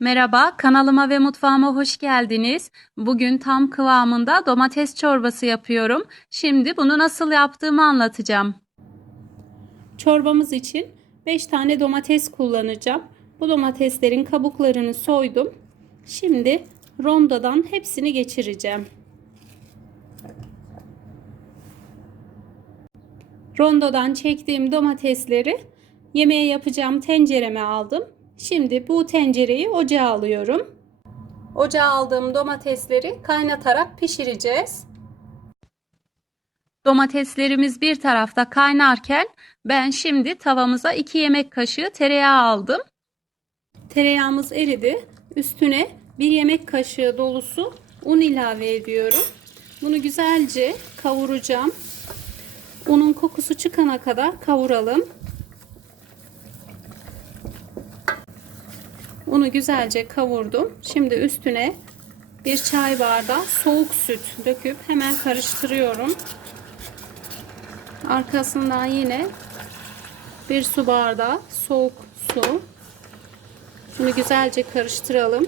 Merhaba, kanalıma ve mutfağıma hoş geldiniz. Bugün tam kıvamında domates çorbası yapıyorum. Şimdi bunu nasıl yaptığımı anlatacağım. Çorbamız için 5 tane domates kullanacağım. Bu domateslerin kabuklarını soydum. Şimdi rondodan hepsini geçireceğim. Rondodan çektiğim domatesleri yemeğe yapacağım tencereme aldım. Şimdi bu tencereyi ocağa alıyorum. Ocağa aldığım domatesleri kaynatarak pişireceğiz. Domateslerimiz bir tarafta kaynarken ben şimdi tavamıza 2 yemek kaşığı tereyağı aldım. Tereyağımız eridi. Üstüne 1 yemek kaşığı dolusu un ilave ediyorum. Bunu güzelce kavuracağım. Unun kokusu çıkana kadar kavuralım. Unu güzelce kavurdum. Şimdi üstüne bir çay bardağı soğuk süt döküp hemen karıştırıyorum. Arkasından yine bir su bardağı soğuk su. Bunu güzelce karıştıralım.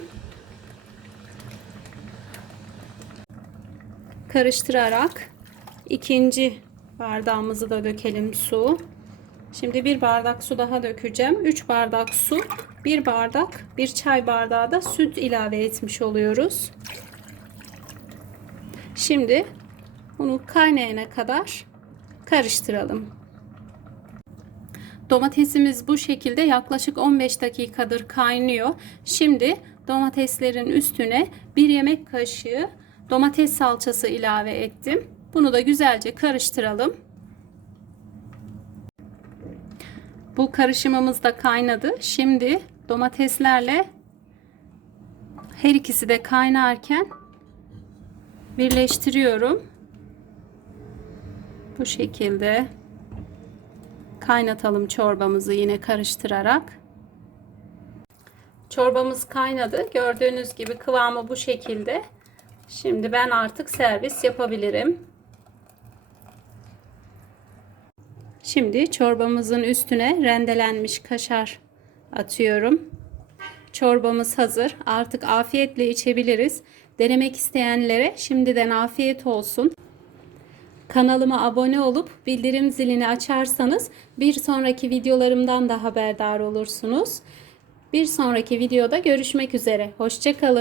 Karıştırarak ikinci bardağımızı da dökelim su. Şimdi bir bardak su daha dökeceğim. 3 bardak su, bir bardak, bir çay bardağı da süt ilave etmiş oluyoruz. Şimdi bunu kaynayana kadar karıştıralım. Domatesimiz bu şekilde yaklaşık 15 dakikadır kaynıyor. Şimdi domateslerin üstüne bir yemek kaşığı domates salçası ilave ettim. Bunu da güzelce karıştıralım. Bu karışımımız da kaynadı. Şimdi domateslerle her ikisi de kaynarken birleştiriyorum. Bu şekilde kaynatalım çorbamızı yine karıştırarak. Çorbamız kaynadı. Gördüğünüz gibi kıvamı bu şekilde. Şimdi ben artık servis yapabilirim. Şimdi çorbamızın üstüne rendelenmiş kaşar atıyorum. Çorbamız hazır. Artık afiyetle içebiliriz. Denemek isteyenlere şimdiden afiyet olsun. Kanalıma abone olup bildirim zilini açarsanız bir sonraki videolarımdan da haberdar olursunuz. Bir sonraki videoda görüşmek üzere. Hoşçakalın.